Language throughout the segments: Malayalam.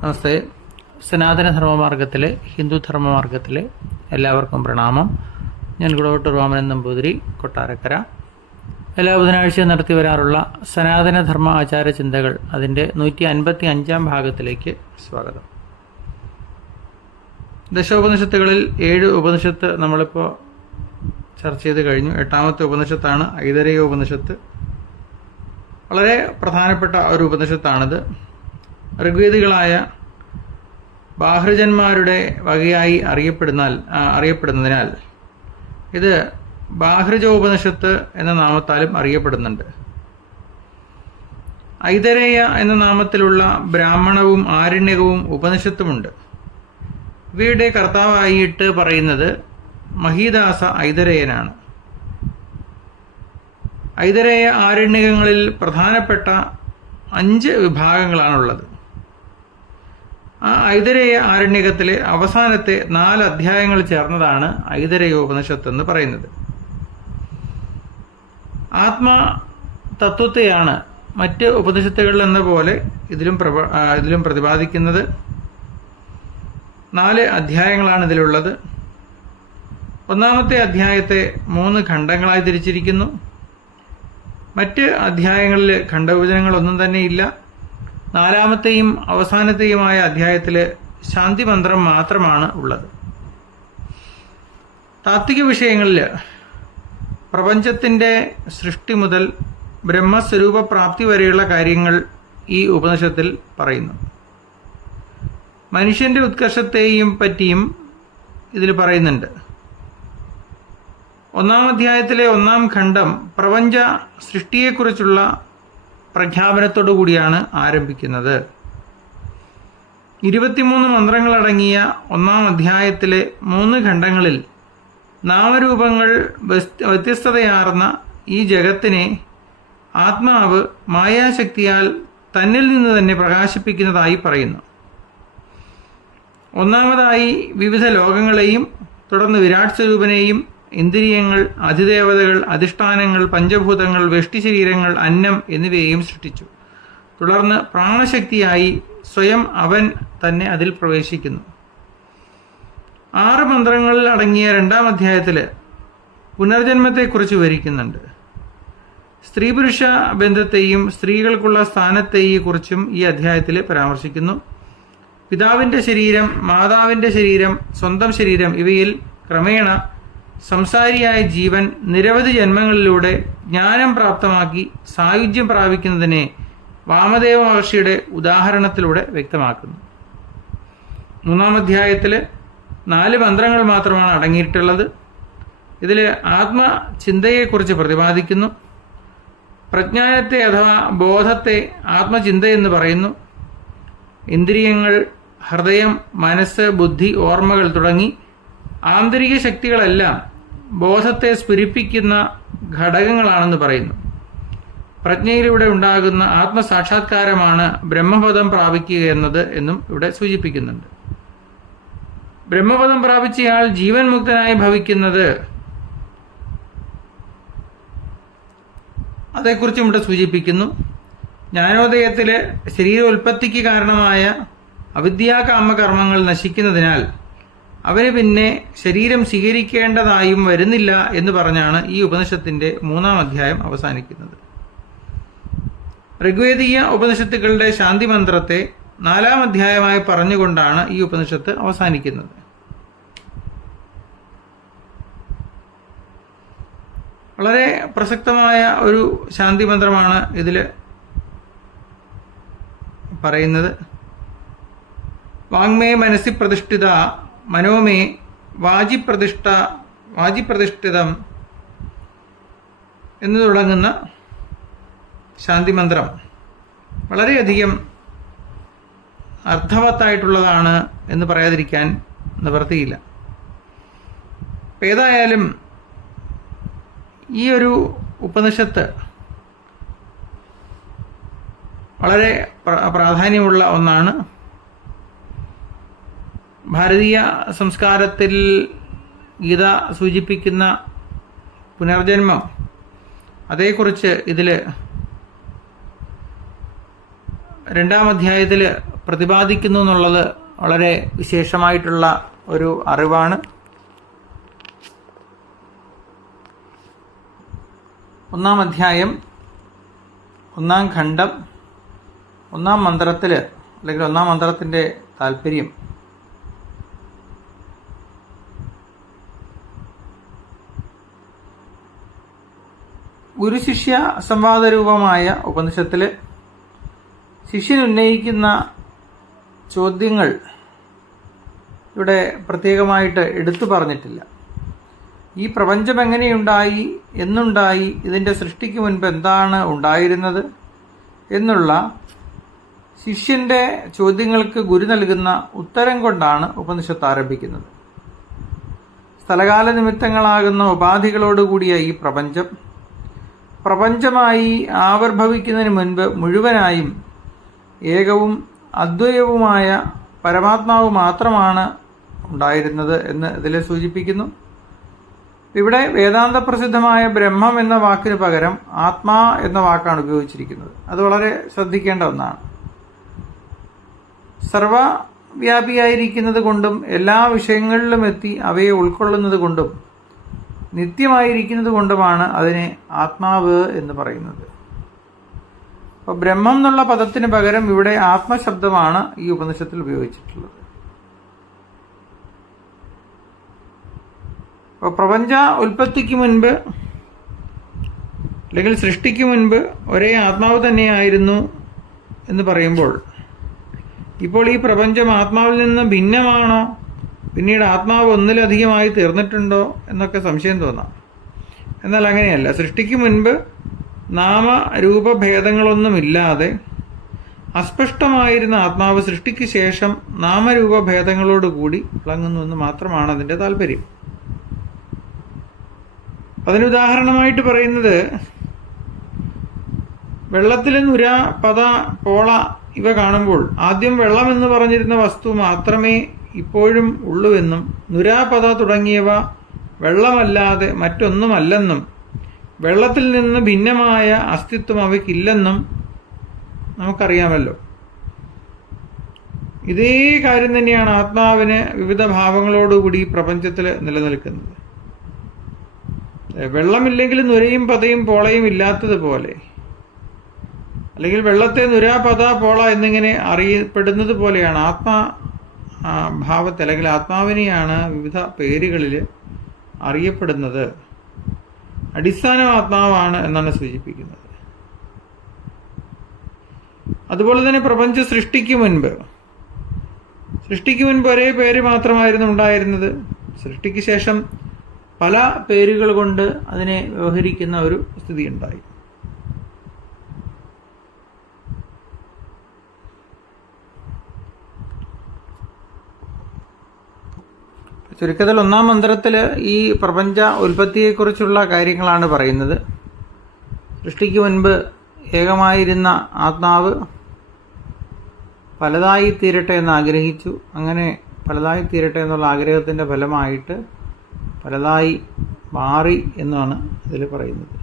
നമസ്തേ. സനാതനധർമ്മമാർഗത്തിലെ ഹിന്ദുധർമ്മമാർഗത്തിലെ എല്ലാവർക്കും പ്രണാമം. ഞാൻ കുടവട്ടൂർ വാമനൻ നമ്പൂതിരി, കൊട്ടാരക്കര. എല്ലാ ബുധനാഴ്ചയും നടത്തി വരാറുള്ള സനാതനധർമ്മ ആചാര ചിന്തകൾ അതിൻ്റെ 155-ാം ഭാഗത്തിലേക്ക് സ്വാഗതം. ദശോപനിഷത്തുകളിൽ 7 ഉപനിഷത്ത് നമ്മളിപ്പോൾ ചർച്ച ചെയ്ത് കഴിഞ്ഞു. 8ാമത്തെ ഉപനിഷത്താണ് ഐതരേയോപനിഷത്ത്. വളരെ പ്രധാനപ്പെട്ട ഒരു ഉപനിഷത്താണിത്. ഋഗ്വേദികളായ ബാഹ്രജന്മാരുടെ വകയായി അറിയപ്പെടുന്നതിനാൽ ഇത് ബാഹ്രജോപനിഷത്ത് എന്ന നാമത്താലും അറിയപ്പെടുന്നുണ്ട്. ഐതരേയ എന്ന നാമത്തിലുള്ള ബ്രാഹ്മണവും ആരണ്യകവും ഉപനിഷത്തുമുണ്ട്. ഇവയുടെ കർത്താവായിട്ട് പറയുന്നത് മഹീദാസ ഐതരേയനാണ്. ഐതരേയ ആരണ്യകങ്ങളിൽ പ്രധാനപ്പെട്ട 5 വിഭാഗങ്ങളാണുള്ളത്. ആ ഐതരേയ ആരണ്യകത്തിലെ അവസാനത്തെ 4 അധ്യായങ്ങൾ ചേർന്നതാണ് ഐതരേയോപനിഷത്ത് എന്ന് പറയുന്നത്. ആത്മതത്വത്തെയാണ് മറ്റ് ഉപനിഷത്തുകളിൽ എന്ന പോലെ ഇതിലും പ്രതിപാദിക്കുന്നത്. 4 അധ്യായങ്ങളാണ് ഇതിലുള്ളത്. 1ാമത്തെ അധ്യായത്തെ 3 ഖണ്ഡങ്ങളായി തിരിച്ചിരിക്കുന്നു. മറ്റ് അധ്യായങ്ങളിൽ ഖണ്ഡവിഭജനങ്ങളൊന്നും തന്നെ ഇല്ല. 4ാമത്തെയും അവസാനത്തെയുമായ അധ്യായത്തിൽ ശാന്തി മന്ത്രം മാത്രമാണ് ഉള്ളത്. താത്വിക വിഷയങ്ങളിൽ പ്രപഞ്ചത്തിൻ്റെ സൃഷ്ടി മുതൽ ബ്രഹ്മസ്വരൂപ പ്രാപ്തി വരെയുള്ള കാര്യങ്ങൾ ഈ ഉപനിഷത്തിൽ പറയുന്നു. മനുഷ്യന്റെ ഉത്കർഷത്തെയും പറ്റിയും ഇതിൽ പറയുന്നുണ്ട്. 1ാം അധ്യായത്തിലെ 1ാം ഖണ്ഡം പ്രപഞ്ച സൃഷ്ടിയെക്കുറിച്ചുള്ള പ്രഖ്യാപനത്തോടു കൂടിയാണ് ആരംഭിക്കുന്നത്. 23 മന്ത്രങ്ങളടങ്ങിയ 1ാം അധ്യായത്തിലെ 3 ഖണ്ഡങ്ങളിൽ നാമരൂപങ്ങൾ വ്യത്യസ്തതയാർന്ന ഈ ജഗത്തിനെ ആത്മാവ് മായാശക്തിയാൽ തന്നിൽ നിന്ന് തന്നെ പ്രകാശിപ്പിക്കുന്നതായി പറയുന്നു. 1ാമതായി വിവിധ ലോകങ്ങളെയും തുടർന്ന് വിരാട് സ്വരൂപനെയും ഇന്ദ്രിയങ്ങൾ, അധിദേവതകൾ, അധിഷ്ഠാനങ്ങൾ, പഞ്ചഭൂതങ്ങൾ, വെഷ്ടിശരീരങ്ങൾ, അന്നം എന്നിവയെയും സൃഷ്ടിച്ചു. തുടർന്ന് പ്രാണശക്തിയായി സ്വയം അവൻ തന്നെ അതിൽ പ്രവേശിക്കുന്നു. 6 മന്ത്രങ്ങളിൽ അടങ്ങിയ 2ാം അധ്യായത്തിൽ പുനർജന്മത്തെക്കുറിച്ച് വിവരിക്കുന്നുണ്ട്. സ്ത്രീ പുരുഷ ബന്ധത്തെയും സ്ത്രീകൾക്കുള്ള സ്ഥാനത്തെയും കുറിച്ചും ഈ അധ്യായത്തിൽ പരാമർശിക്കുന്നു. പിതാവിൻ്റെ ശരീരം, മാതാവിൻ്റെ ശരീരം, സ്വന്തം ശരീരം ഇവയിൽ ക്രമേണ സംസാരിയായ ജീവൻ നിരവധി ജന്മങ്ങളിലൂടെ ജ്ഞാനം പ്രാപ്തമാക്കി സായുജ്യം പ്രാപിക്കുന്നതിനെ വാമദേവ മഹർഷിയുടെ ഉദാഹരണത്തിലൂടെ വ്യക്തമാക്കുന്നു. 3ാം അധ്യായത്തിൽ 4 മന്ത്രങ്ങൾ മാത്രമാണ് അടങ്ങിയിട്ടുള്ളത്. ഇതിൽ ആത്മചിന്തയെക്കുറിച്ച് പ്രതിപാദിക്കുന്നു. പ്രജ്ഞാനത്തെ അഥവാ ബോധത്തെ ആത്മചിന്തയെന്ന് പറയുന്നു. ഇന്ദ്രിയങ്ങൾ, ഹൃദയം, മനസ്സ്, ബുദ്ധി, ഓർമ്മകൾ തുടങ്ങി ആന്തരിക ശക്തികളെല്ലാം ബോധത്തെ സ്ഫുരിപ്പിക്കുന്ന ഘടകങ്ങളാണെന്ന് പറയുന്നു. പ്രജ്ഞയിലൂടെ ഉണ്ടാകുന്ന ആത്മസാക്ഷാത്കാരമാണ് ബ്രഹ്മപദം പ്രാപിക്കുക എന്നും ഇവിടെ സൂചിപ്പിക്കുന്നുണ്ട്. ബ്രഹ്മപദം പ്രാപിച്ചയാൾ ജീവൻ മുക്തനായി ഭവിക്കുന്നത് അതേക്കുറിച്ചും ഇവിടെ സൂചിപ്പിക്കുന്നു. ജ്ഞാനോദയത്തിൽ ശരീരോൽപ്പത്തിക്ക് കാരണമായ അവിദ്യാകാമകർമ്മങ്ങൾ നശിക്കുന്നതിനാൽ അവന് പിന്നെ ശരീരം സ്വീകരിക്കേണ്ടതായും വരുന്നില്ല എന്ന് പറഞ്ഞാണ് ഈ ഉപനിഷത്തിന്റെ 3ാം അധ്യായം അവസാനിക്കുന്നത്. ഋഗ്വേദീയ ഉപനിഷത്തുക്കളുടെ ശാന്തി മന്ത്രത്തെ 4ാം അധ്യായമായി പറഞ്ഞുകൊണ്ടാണ് ഈ ഉപനിഷത്ത് അവസാനിക്കുന്നത്. വളരെ പ്രസക്തമായ ഒരു ശാന്തി മന്ത്രമാണ് ഇതിൽ പറയുന്നത്. വാങ്മേ മനസ്സി പ്രതിഷ്ഠിത മനോമേ വാജിപ്രതിഷ്ഠിതം എന്ന് തുടങ്ങുന്ന ശാന്തി മന്ത്രം വളരെയധികം അർത്ഥവത്തായിട്ടുള്ളതാണ് എന്ന് പറയാതിരിക്കാൻ നിവൃത്തിയില്ല. ഏതായാലും ഈ ഒരു ഉപനിഷത്ത് വളരെ പ്രാധാന്യമുള്ള ഒന്നാണ്. ഭാരതീയ സംസ്കാരത്തിൽ ഗീത സൂചിപ്പിക്കുന്ന പുനർജന്മം, അതേക്കുറിച്ച് ഇതിൽ രണ്ടാം അധ്യായത്തിൽ പ്രതിപാദിക്കുന്നു എന്നുള്ളത് വളരെ വിശേഷമായിട്ടുള്ള ഒരു അറിവാണ്. ഒന്നാം അധ്യായം, ഒന്നാം ഖണ്ഡം, ഒന്നാം മന്ത്രത്തിൽ അല്ലെങ്കിൽ ഒന്നാം മന്ത്രത്തിൻ്റെ താല്പര്യം ഗുരുശിഷ്യ സംവാദരൂപമായ ഉപനിഷത്തിൽ ശിഷ്യൻ ഉന്നയിക്കുന്ന ചോദ്യങ്ങൾ ഇവിടെ പ്രത്യേകമായിട്ട് എടുത്തു പറഞ്ഞിട്ടില്ല. ഈ പ്രപഞ്ചം എങ്ങനെയുണ്ടായി, എന്നുണ്ടായി, ഇതിൻ്റെ സൃഷ്ടിക്ക് മുൻപ് എന്താണ് ഉണ്ടായിരുന്നത് എന്നുള്ള ശിഷ്യൻ്റെ ചോദ്യങ്ങൾക്ക് ഗുരു നൽകുന്ന ഉത്തരം കൊണ്ടാണ് ഉപനിഷത്ത് ആരംഭിക്കുന്നത്. സ്ഥലകാല നിമിത്തങ്ങളാകുന്ന ഉപാധികളോടുകൂടിയ ഈ പ്രപഞ്ചമായി ആവിർഭവിക്കുന്നതിന് മുൻപ് മുഴുവനായും ഏകവും അദ്വയവുമായ പരമാത്മാവ് മാത്രമാണ് ഉണ്ടായിരുന്നത് എന്ന് ഇതിൽ സൂചിപ്പിക്കുന്നു. ഇവിടെ വേദാന്ത പ്രസിദ്ധമായ ബ്രഹ്മം എന്ന വാക്കിന് പകരം ആത്മാ എന്ന വാക്കാണ് ഉപയോഗിച്ചിരിക്കുന്നത്. അത് വളരെ ശ്രദ്ധിക്കേണ്ട ഒന്നാണ്. സർവവ്യാപിയായിരിക്കുന്നത് കൊണ്ടും എല്ലാ വിഷയങ്ങളിലും എത്തി അവയെ ഉൾക്കൊള്ളുന്നത് കൊണ്ടും നിത്യമായിരിക്കുന്നത് കൊണ്ടുമാണ് അതിനെ ആത്മാവ് എന്ന് പറയുന്നത്. അപ്പോൾ ബ്രഹ്മം എന്നുള്ള പദത്തിന് പകരം ഇവിടെ ആത്മശബ്ദമാണ് ഈ ഉപനിഷത്തിൽ ഉപയോഗിച്ചിട്ടുള്ളത്. അപ്പോൾ പ്രപഞ്ച ഉൽപ്പത്തിക്ക് മുൻപ് അല്ലെങ്കിൽ സൃഷ്ടിക്ക് മുൻപ് ഒരേ ആത്മാവ് തന്നെയായിരുന്നു എന്ന് പറയുമ്പോൾ ഇപ്പോൾ ഈ പ്രപഞ്ചം ആത്മാവിൽ നിന്ന് ഭിന്നമാണോ, പിന്നീട് ആത്മാവ് ഒന്നിലധികമായി തീർന്നിട്ടുണ്ടോ എന്നൊക്കെ സംശയം തോന്നാം. എന്നാൽ അങ്ങനെയല്ല. സൃഷ്ടിക്ക് മുൻപ് നാമരൂപഭേദങ്ങളൊന്നുമില്ലാതെ അസ്പഷ്ടമായിരുന്ന ആത്മാവ് സൃഷ്ടിക്ക് ശേഷം നാമരൂപഭേദങ്ങളോടുകൂടി വിളങ്ങുന്നുവെന്ന് മാത്രമാണ് അതിൻ്റെ താല്പര്യം. അതിനുദാഹരണമായിട്ട് പറയുന്നത്, വെള്ളത്തിൽ നുര, പത, പോള ഇവ കാണുമ്പോൾ ആദ്യം വെള്ളമെന്ന് പറഞ്ഞിരുന്ന വസ്തു മാത്രമേ ഇപ്പോഴും ഉള്ളുവെന്നും നുര, പത തുടങ്ങിയവ വെള്ളമല്ലാതെ മറ്റൊന്നുമല്ലെന്നും വെള്ളത്തിൽ നിന്ന് ഭിന്നമായ അസ്തിത്വം അവയ്ക്കില്ലെന്നും നമുക്കറിയാമല്ലോ. ഇതേ കാര്യം തന്നെയാണ് ആത്മാവിന് വിവിധ ഭാവങ്ങളോടുകൂടി പ്രപഞ്ചത്തിൽ നിലനിൽക്കുന്നത്. വെള്ളമില്ലെങ്കിൽ നുരയും പതയും പോളയും ഇല്ലാത്തതുപോലെ, അല്ലെങ്കിൽ വെള്ളത്തെ നുര, പത, പോള എന്നിങ്ങനെ അറിയപ്പെടുന്നത് പോലെയാണ് ഭാവത്തെ അല്ലെങ്കിൽ ആത്മാവിനെയാണ് വിവിധ പേരുകളിൽ അറിയപ്പെടുന്നത്. അടിസ്ഥാന ആത്മാവാണ് എന്നാണ് സൂചിപ്പിക്കുന്നത്. അതുപോലെ തന്നെ പ്രപഞ്ച സൃഷ്ടിക്ക് മുൻപ് ഒരേ പേര് മാത്രമായിരുന്നു ഉണ്ടായിരുന്നത്. സൃഷ്ടിക്ക് ശേഷം പല പേരുകൾ കൊണ്ട് അതിനെ വ്യവഹരിക്കുന്ന ഒരു സ്ഥിതി ഉണ്ടായി. ചുരുക്കത്തിൽ ഒന്നാം മന്ത്രത്തിൽ ഈ പ്രപഞ്ച ഉൽപ്പത്തിയെക്കുറിച്ചുള്ള കാര്യങ്ങളാണ് പറയുന്നത്. സൃഷ്ടിക്ക് മുൻപ് ഏകമായിരുന്ന ആത്മാവ് പലതായി തീരട്ടെ എന്ന് ആഗ്രഹിച്ചു. അങ്ങനെ പലതായി തീരട്ടെ എന്നുള്ള ആഗ്രഹത്തിൻ്റെ ഫലമായിട്ട് പലതായി മാറി എന്നാണ് ഇതിൽ പറയുന്നത്.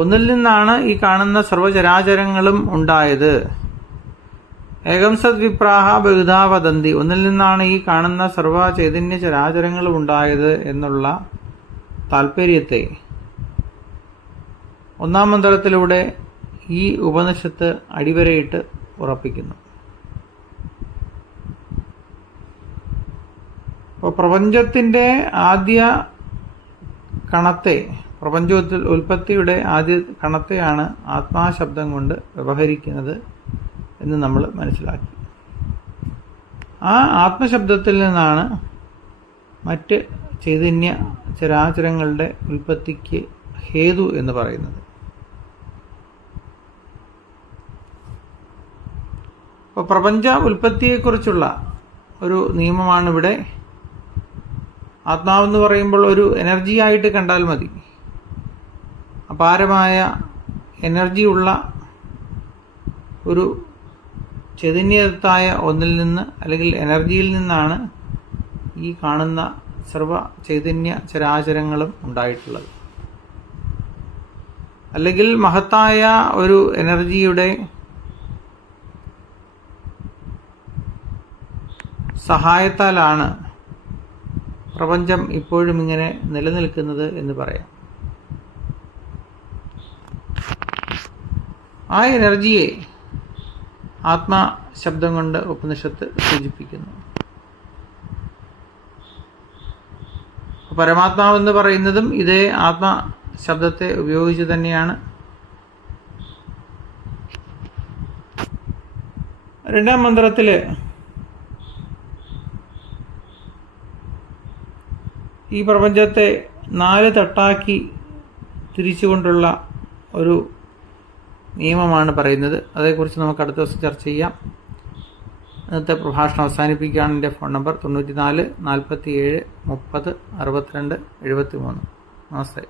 ഒന്നിൽ നിന്നാണ് ഈ കാണുന്ന സർവചരാചരങ്ങളും ഉണ്ടായത്. ഏകം സദ്വിപ്രാഹ ബഹുധാ വദന്തി. ഒന്നിൽ നിന്നാണ് ഈ കാണുന്ന സർവ ചൈതന്യ ചരാചരങ്ങളും ഉണ്ടായത് എന്നുള്ള താല്പര്യത്തെ ഒന്നാം മന്ത്രത്തിലൂടെ ഈ ഉപനിഷത്ത് അടിവരയിട്ട് ഉറപ്പിക്കുന്നു. അപ്പോൾ പ്രപഞ്ചത്തിൻ്റെ ആദ്യ കണത്തെ, പ്രപഞ്ച ഉൽപ്പത്തിയുടെ ആദ്യ കണത്തെയാണ് ആത്മാശബ്ദം കൊണ്ട് വ്യവഹരിക്കുന്നത് എന്ന് നമ്മൾ മനസ്സിലാക്കി. ആ ആത്മശബ്ദത്തിൽ നിന്നാണ് മറ്റ് ചൈതന്യ ചരാചരങ്ങളുടെ ഉൽപ്പത്തിക്ക് ഹേതു എന്ന് പറയുന്നത്. അപ്പോൾ പ്രപഞ്ച ഉൽപ്പത്തിയെക്കുറിച്ചുള്ള ഒരു നിയമമാണ് ഇവിടെ. ആത്മാവെന്ന് പറയുമ്പോൾ ഒരു എനർജി ആയിട്ട് കണ്ടാൽ മതി. അപാരമായ എനർജിയുള്ള ഒരു ചൈതന്യത്തായ ഒന്നിൽ നിന്ന് അല്ലെങ്കിൽ എനർജിയിൽ നിന്നാണ് ഈ കാണുന്ന സർവ ചൈതന്യ ചരാചരങ്ങളും ഉണ്ടായിട്ടുള്ളത്. അല്ലെങ്കിൽ മഹത്തായ ഒരു എനർജിയുടെ സഹായത്താലാണ് പ്രപഞ്ചം ഇപ്പോഴും ഇങ്ങനെ നിലനിൽക്കുന്നത് എന്ന് പറയാം. ആ എനർജിയെ ആത്മാ ശബ്ദം കൊണ്ട് ഉപനിഷത്ത് സൂചിപ്പിക്കുന്നു. പരമാത്മാവെന്ന് പറയുന്നതും ഇതേ ആത്മാ ശബ്ദത്തെ ഉപയോഗിച്ച് തന്നെയാണ്. രണ്ടാം മന്ത്രത്തില് ഈ പ്രപഞ്ചത്തെ 4 തട്ടാക്കി തിരിച്ചുകൊണ്ടുള്ള ഒരു നിയമമാണ് പറയുന്നത്. അതേക്കുറിച്ച് നമുക്ക് അടുത്ത ദിവസം ചർച്ച ചെയ്യാം. ഇന്നത്തെ പ്രഭാഷണം അവസാനിപ്പിക്കുകയാണ്. എൻ്റെ ഫോൺ നമ്പർ 94 47 30 62 73. നമസ്തേ.